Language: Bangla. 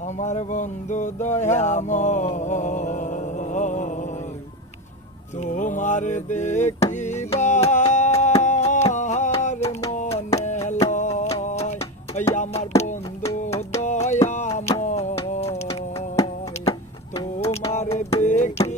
আমার বন্ধু দয়াময় তোমার দেখিবার মনে লয়। আমার বন্ধু দয়াময় তোমার দেখি